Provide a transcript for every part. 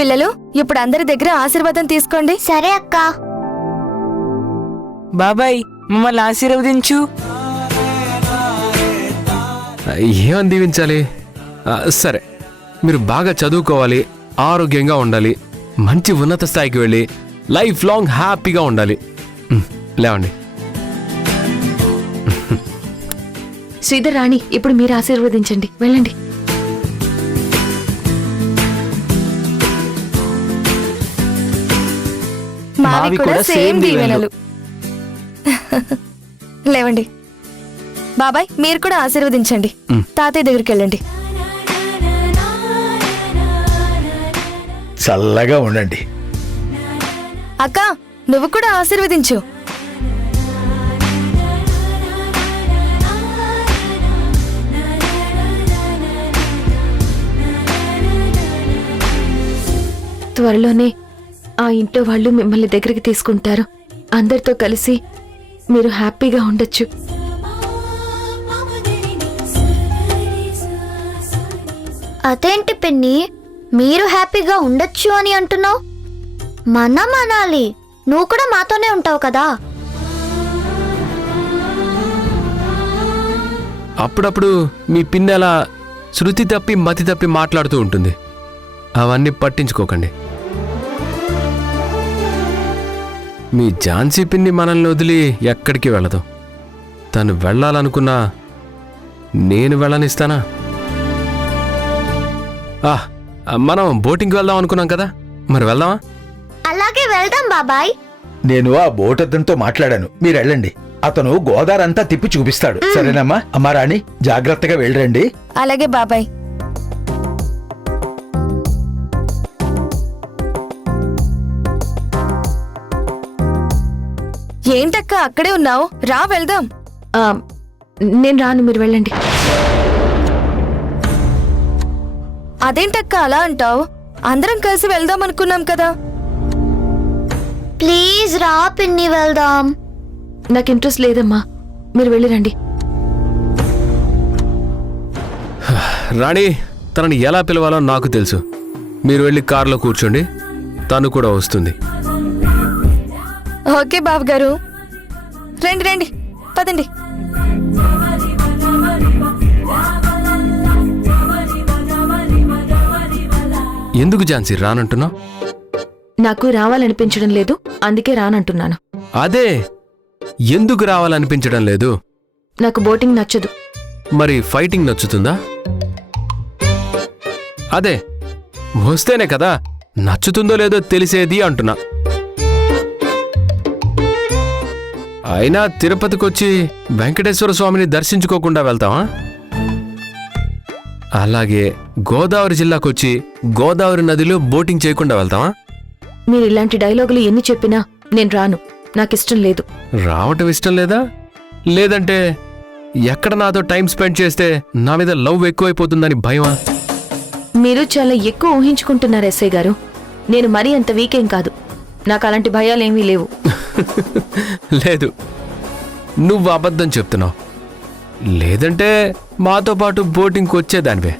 పిల్లలు ఇప్పుడు అందరి దగ్గర ఆశీర్వాదం తీసుకోండి. సరే అక్క. బాబాయ్ మమ్మల్ని ఆశీర్వదించు. ఏమని దీవించాలి? సరే, మీరు బాగా చదువుకోవాలి, ఆరోగ్యంగా ఉండాలి, మంచి ఉన్నత స్థాయికి వెళ్ళి లైఫ్ లాంగ్ హ్యాపీగా ఉండాలి. లేవండి. శ్రీధర్ రాణి, ఇప్పుడు మీరు ఆశీర్వదించండి. వెళ్ళండి. మావి కూడా సేమ్ దీవెనలు. లేవండి. బాబాయ్ మీరు కూడా ఆశీర్వదించండి. తాతయ్య దగ్గరికి వెళ్ళండి. చల్లగా ఉండండి. అక్క నువ్వు కూడా ఆశీర్వదించు. త్వరలోనే ఆ ఇంట్లో వాళ్ళు మిమ్మల్ని దగ్గరికి తీసుకుంటారు. అందరితో కలిసి మీరు హ్యాపీగా ఉండొచ్చు. అదేంటి పిన్ని, మీరు హ్యాపీగా ఉండొచ్చు అని అంటున్నావు? మనం అనాలి. నువ్వు కూడా మాతోనే ఉంటావు కదా. అప్పుడప్పుడు మీ పిన్నెలా శృతి తప్పి మతి తప్పి మాట్లాడుతూ ఉంటుంది. అవన్నీ పట్టించుకోకండి. మీ ఝాన్సీ పిన్ని మనల్ని వదిలి ఎక్కడికి వెళ్ళదు. తను వెళ్ళాలనుకున్నా నేను వెళ్ళనిస్తానా? మనం బోటింగ్కి వెళ్దాం అనుకున్నాం కదా, మరి వెళ్దామా? అలాగే వెళ్దాం బాబాయ్. నేను ఆ బోటద్దంతో మాట్లాడాను, మీరు వెళ్ళండి. అతను గోదారంతా తిప్పి చూపిస్తాడు. సరేనమ్మా? అమ్మా రాణి, జాగ్రత్తగా వెళ్ళండి. అలాగే బాబాయ్. ఏంటక్క అక్కడే ఉన్నావు? రా వెళ్దాం. నేను రాను, మీరు వెళ్ళండి. అదేంటక్క అలా అంటావు? అందరం కలిసి వెళ్దాం అనుకున్నాం కదా. ప్లీజ్ రా పిన్ని వెళ్దాం. నాకు ఇంట్రెస్ట్ లేదమ్మా, మీరు వెళ్ళిరండి. రాణి, తనని ఎలా పిలవాలో నాకు తెలుసు. మీరు వెళ్ళి కారులో కూర్చోండి, తను కూడా వస్తుంది. ఓకే బాబు గారు, రండి రండి, పదండి. ఎందుకు ఝాన్సీ రానంటున్నావు? నాకు రావాలనిపించడం లేదు, అందుకే రానంటున్నాను. అదే, ఎందుకు రావాలనిపించడం లేదు? నాకు బోటింగ్ నచ్చదు. మరి ఫైటింగ్ నచ్చుతుందా? అదే, వస్తేనే కదా నచ్చుతుందో లేదో తెలిసేది అంటున్నా. అయినా తిరుపతికొచ్చి వెంకటేశ్వర స్వామిని దర్శించుకోకుండా వెళ్తావా? అలాగే గోదావరి జిల్లాకొచ్చి గోదావరి నదిలో బోటింగ్ చేయకుండా వెళ్తావా? మీరు ఇలాంటి డైలాగులు ఎన్ని చెప్పినా నేను రాను, నాకిష్టం లేదు. రావటం ఇష్టం లేదా? లేదంటే ఎక్కడ నాతో టైం స్పెండ్ చేస్తే నా మీద లవ్ ఎక్కువైపోతుందని భయమా? మీరు చాలా ఎక్కువ ఊహించుకుంటున్నారు ఎస్ఐ గారు. నేను మరీ అంత వీకేం కాదు, నాకు అలాంటి భయాలేమీ లేవు. లేదు, నువ్వు అబద్ధం చెప్తున్నావు. లేదంటే మాతో పాటు బోటింగ్కి వచ్చేదానివే.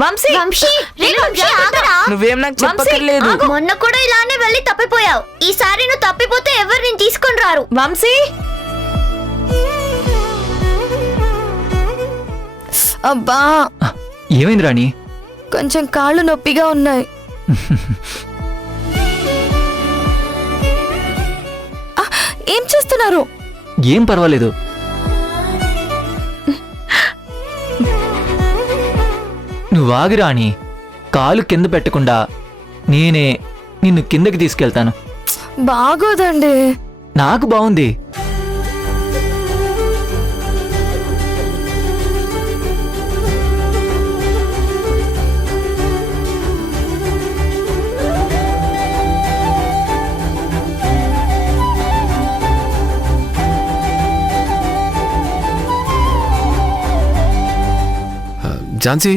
వంశీ, వంశీ, రే వంశీ, ఆగరా. నువ్వేం నాకు చెప్పక్కర్లేదు. మొన్న కూడా ఇలానే వెళ్ళి తప్పిపోయావు. ఈసారి నువ్వు తప్పిపోతే ఎవరు నేను తీసుకొని రారు. వంశీ, అబ్బా, ఏమైంది రాణి? కొంచెం కాళ్ళు నొప్పిగా ఉన్నాయి. ఆ, ఏం చేస్తున్నారు? ఏం పర్వాలేదు. నువ్వు ఆగి రాణి, కాలు కింద పెట్టకుండా నేనే నిన్ను కిందకి తీసుకెళ్తాను. బాగోదండి. నాకు బాగుంది. ఝాన్సీ,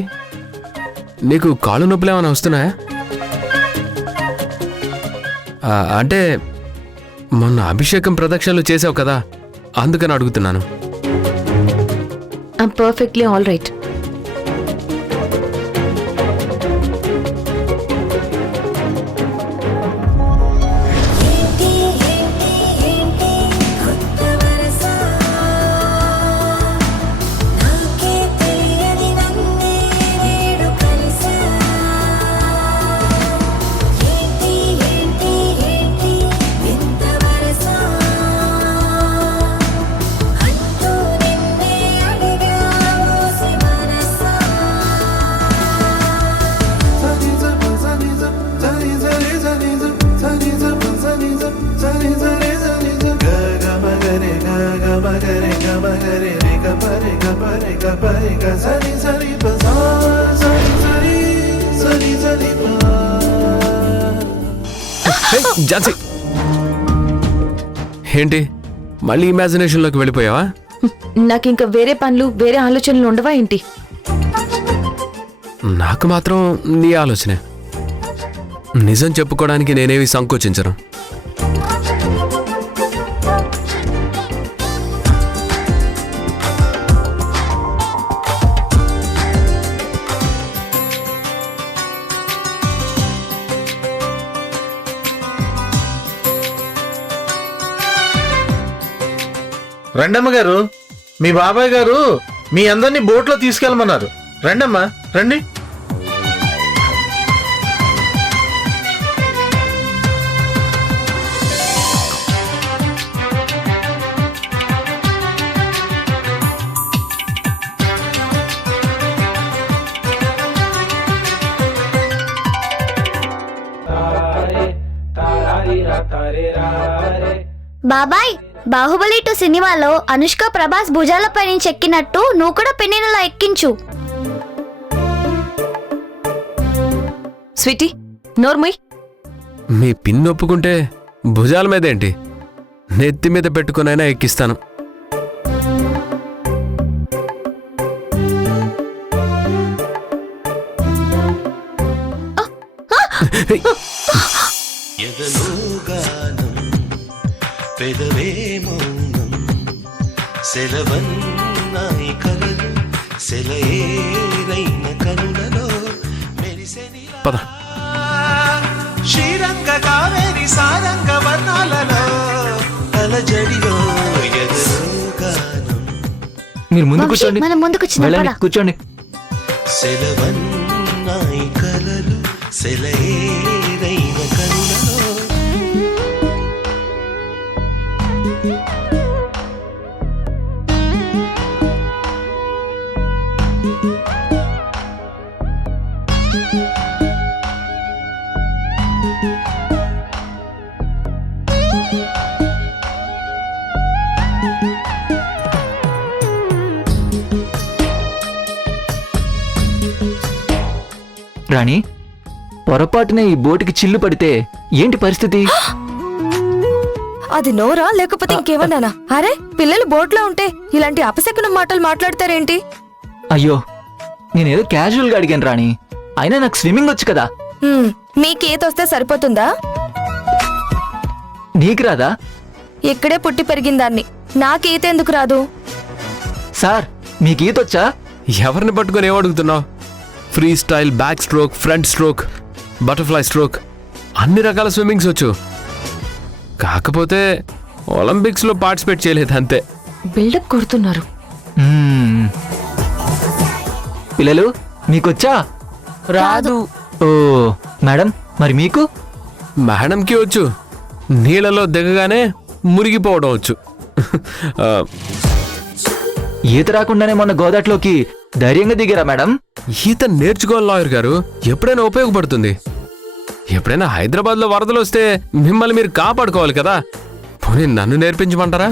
నీకు కాళ్ళు నొప్పులు ఏమైనా వస్తున్నాయా? అంటే మొన్న అభిషేకం ప్రదక్షిణలు చేసావు కదా, అందుకని అడుగుతున్నాను. I'm perfectly all right. Jhansi, ఏంటి మళ్ళీ ఇమాజినేషన్లోకి వెళ్ళిపోయావా? నాకింక వేరే పనులు, వేరే ఆలోచనలు ఉండవా ఏంటి? నాకు మాత్రం నీ ఆలోచనే. నిజం చెప్పుకోవడానికి నేనేవి సంకోచించను. రండమ్మ గారు, మీ బాబాయ్ గారు మీ అందరినీ బోట్లో తీసుకెళ్ళమన్నారు. రండమ్మా, రండి. బాబాయ్, బాహుబలి 2 సినిమాలో అనుష్క ప్రభాస్ భుజాలపై నుంచి ఎక్కినట్టు నువ్వు కూడా పిన్నిలా ఎక్కించు. స్వీటీ నోర్ముయ్. మీ పిన్ ఒప్పుకుంటే భుజాల మీదేంటి, నెత్తి మీద పెట్టుకునైనా ఎక్కిస్తాను. ఎదలోగానం పెదవే మౌనం సెలవన్నాయి కలలు సెలయేరైన కనులలో మెరిసెని పద. శ్రీరంగ కావేరి సారంగ వర్ణాలలో అలజడిలో ఎదలోగానం మీరు ముందు వంశీ, కూర్చోండి. మనం ముందుకు వచ్చిన వెళ్ళండి, కూర్చోండి. సెలవన్నాయి కలలు సెలయేరైన కనులలో రాణి, పొరపాటున ఈ బోటుకి చిల్లు పడితే ఏంటి పరిస్థితి? అది నోరా లేకపోతే ఇంకేమన్నానా? అరే పిల్లలు బోట్లో ఉంటే ఇలాంటి అపశకునం మాటలు మాట్లాడతారేంటి? అయ్యో, నేనేదో క్యాజువల్గా అడిగాను రాణి. అయినా నాకు స్విమ్మింగ్ వచ్చు కదా. మీకు ఈత వస్తే సరిపోతుందా? నీకు రాదా? ఇక్కడే పుట్టి పెరిగిందాన్ని, నాకు ఈత ఎందుకు రాదు? సార్, మీకు ఈత వచ్చా? ఎవరిని పట్టుకొని ఏమడుగుతున్నావు? Free style, back stroke, front stroke, butterfly stroke, అన్ని రకాల స్విమ్మింగ్స్ వచ్చు. కాకపోతే ఒలింపిక్స్లో పార్టిసిపేట్ చేయలేదు అంతే. బిల్డప్ కొడుతున్నారు. మ్మ్. పిల్లలు, మీకొచ్చా? రాదు. ఓ మేడం, మరి మీకు? మేడంకి వచ్చు, నీళ్ళలో దిగగానే మునిగిపోవడం వచ్చు. ఆ, ఈత రాకుండానే మొన్న గోదాట్లోకి ధైర్యంగా దిగారా మేడం? ఈత నేర్చుకోవాలి లాయర్ గారు, ఎప్పుడైనా ఉపయోగపడుతుంది. ఎప్పుడైనా హైదరాబాద్లో వరదలు వస్తే మిమ్మల్ని మీరు కాపాడుకోవాలి కదా. పోనీ నన్ను నేర్పించమంటారా?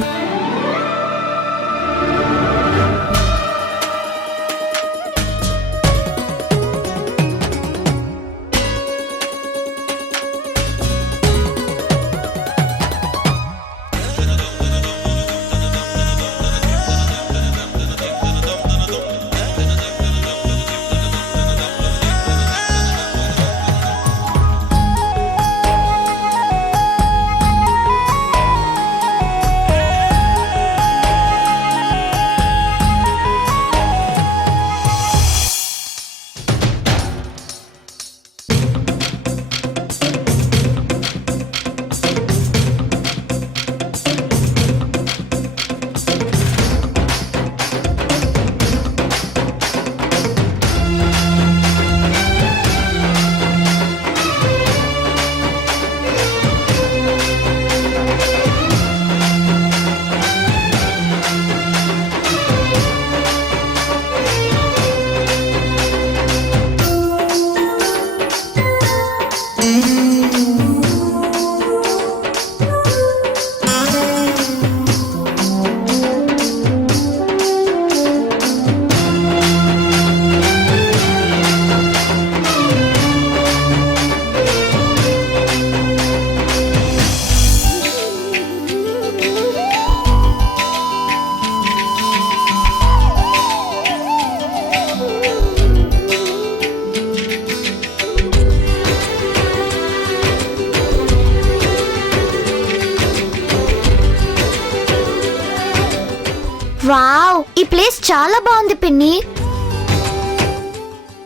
వావ్, ఈ ప్లేస్ చాలా బాగుంది పిన్ని.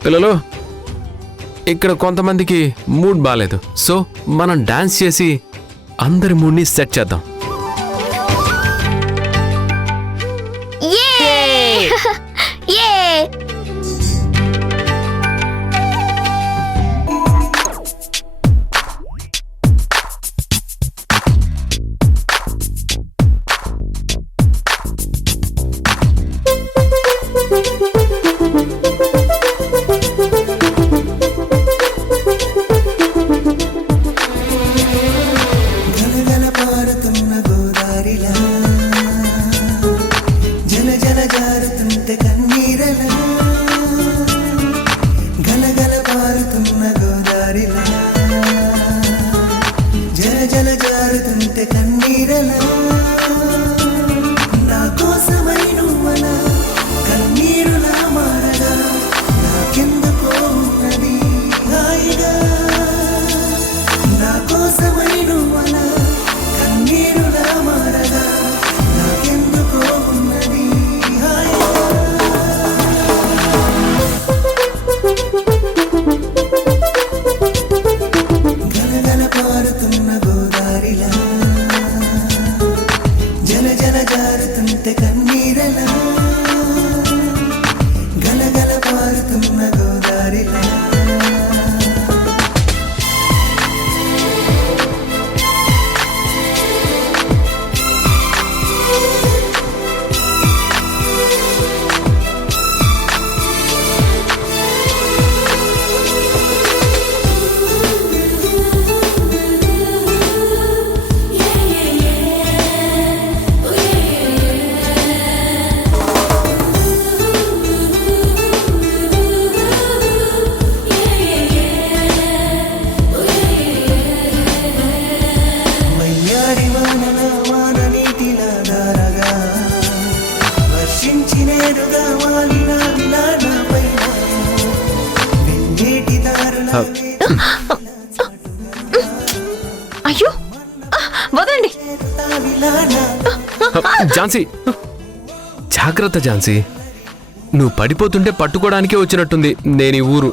పిల్లలు, ఇక్కడ కొంతమందికి మూడ్ బాగాలేదు, సో మనం డాన్స్ చేసి అందరి మూడ్ని సెట్ చేద్దాం. వయ్యారి వానల వాన నీటిలా దారగా వర్షించినేరుగా వాలిన విలాన పైన వెంగేటి దారుల అయ్యో వదండి. విలాన ఝాన్సీ జాగ్రత్త ఝాన్సీ, నువ్వు పడిపోతుంటే పట్టుకోవడానికే వచ్చినట్టుంది నేను ఈ ఊరు.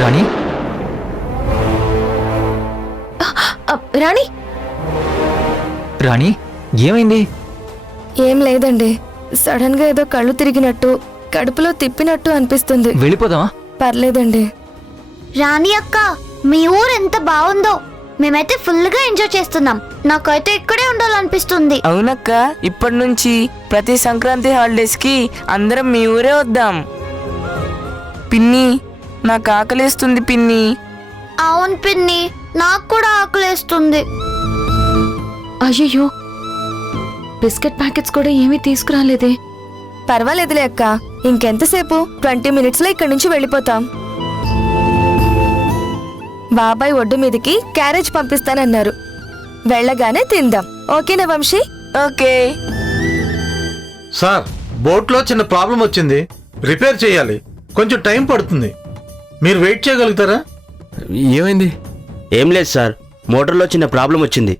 రాణి రాణి రాణి ఏమైంది? ఏం లేదండి, సడన్ గా ఏదో కళ్ళు తిరిగినట్టు కడుపులో తిప్పినట్టు అనిపిస్తుంది. వెళ్ళిపోదామా? పర్లేదండి. రాణి అక్క, మీ ఊరు ఎంత బాగుందో. మేమైతే ఫుల్ గా ఎంజాయ్ చేస్తున్నాం. నాకైతే ఇక్కడే ఉండాలనిపిస్తుంది. అవునక్క, ఇప్పటి నుంచి ప్రతి సంక్రాంతి హాలిడేస్ కి అందరం మీ ఊరే వద్దాం. పిన్ని, నాకు ఆకలేస్తుంది పిన్ని. అవును పిన్ని, నాకు కూడా ఆకలేస్తుంది. అయ్యయ్యో, బిస్కెట్ ప్యాకెట్స్ కూడా ఏమీ తీసుకురాలేదే. పర్వాలేదులే అక్క, ఇంకెంతసేపు 20 minutes లో ఇక్కడి నుంచి వెళ్ళిపోతాం. బాబాయ్ ఒడ్డు మీదకి క్యారేజ్ పంపిస్తానన్నారు. వెళ్ళగానే తిందాం. ఓకేనా వంశీ? ఓకే. సార్, బోట్లో చిన్న ప్రాబ్లం వచ్చింది, రిపేర్ చేయాలి. కొంచెం టైం పడుతుంది. మీరు వెయిట్ చేయగలుగుతారా? ఏమైంది? ఏం లేదు సార్, మోటార్లో చిన్న ప్రాబ్లం వచ్చింది,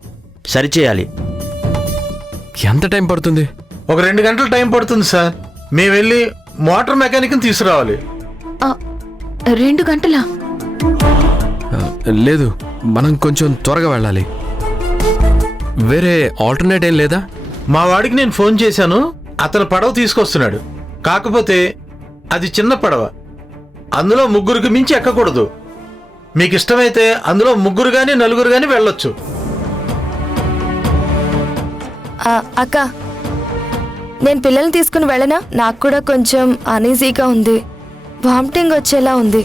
సరిచేయాలి. ఎంత టైం పడుతుంది? ఒక 2 గంటలు టైం పడుతుంది సార్. మేము వెళ్ళి మోటార్ మెకానిక్ని తీసుకురావాలి. 2 గంటలా? లేదు, మనం కొంచెం త్వరగా వెళ్ళాలి. వేరే ఆల్టర్నేట్ ఏం లేదా? మా వాడికి నేను ఫోన్ చేశాను, అతను పడవ తీసుకొస్తున్నాడు. కాకపోతే అది చిన్న పడవ, అందులో 3 మించి ఎక్కకూడదు. మీకు ఇష్టమైతే అందులో 3 గాని 4 గాని వెళ్ళొచ్చు. అక్క, నేను పిల్లల్ని తీసుకుని వెళ్ళనా? నాకు కూడా కొంచెం అనీజీగా ఉంది, వామిటింగ్ వచ్చేలా ఉంది.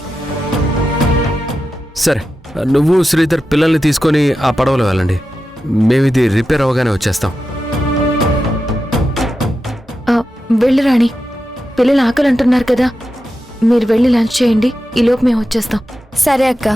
సరే, నువ్వు శ్రీధర్ పిల్లల్ని తీసుకొని ఆ పడవలో వెళ్ళండి. మేము ఇది రిపేర్ అవ్వగానే వచ్చేస్తాం. వెళ్ళు రాణి, పిల్లలు ఆకలి అంటున్నారు కదా, మీరు వెళ్ళి లంచ్ చేయండి, ఈలోపు మేము వచ్చేస్తాం. సరే అక్క.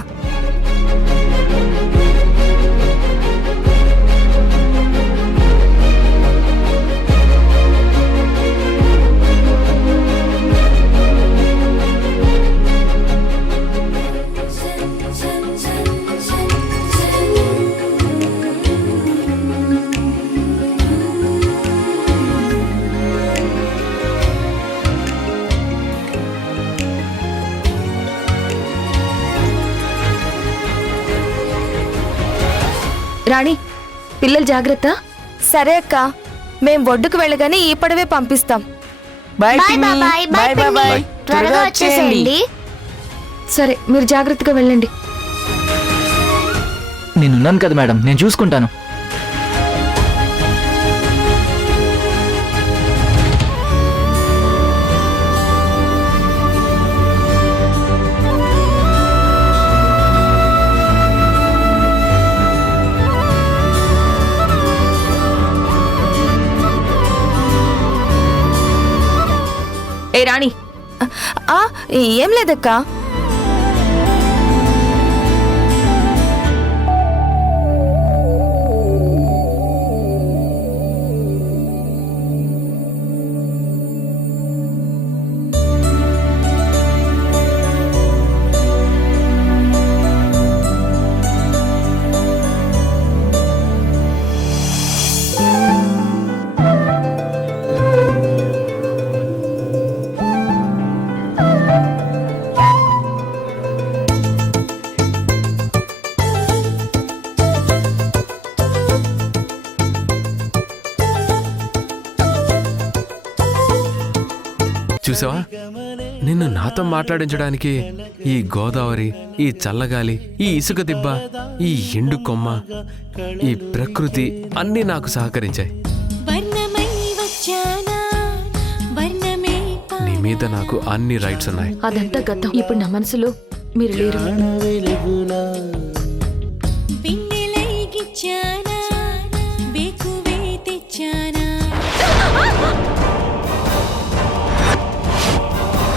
రాణి, పిల్లలు జాగ్రత్త. సరే అక్క, మేం ఒడ్డుకు వెళ్ళగానే ఈ పడవే పంపిస్తాం. బాయ్ బాయ్ పిన్ని. Bye bye bye bye bye. త్వరగా వచ్చేసేయండి. సరే, మీరు జాగ్రత్తగా వెళ్ళండి. నేనున్నాను కదా మేడం, నేను చూసుకుంటాను. ఏ రాణి, ఏం లేదక్క. చూసావా నిన్ను నాతో మాట్లాడించడానికి ఈ గోదావరి, ఈ చల్లగాలి, ఈ ఇసుక దిబ్బ, ఈ ఎండు కొమ్మ, ఈ ప్రకృతి అన్నీ నాకు సహకరించాయి. నీ మీద నాకు అన్ని రైట్స్ ఉన్నాయి. అదంతా గతం. ఇప్పుడు నా మనసులో మీరు లేరు.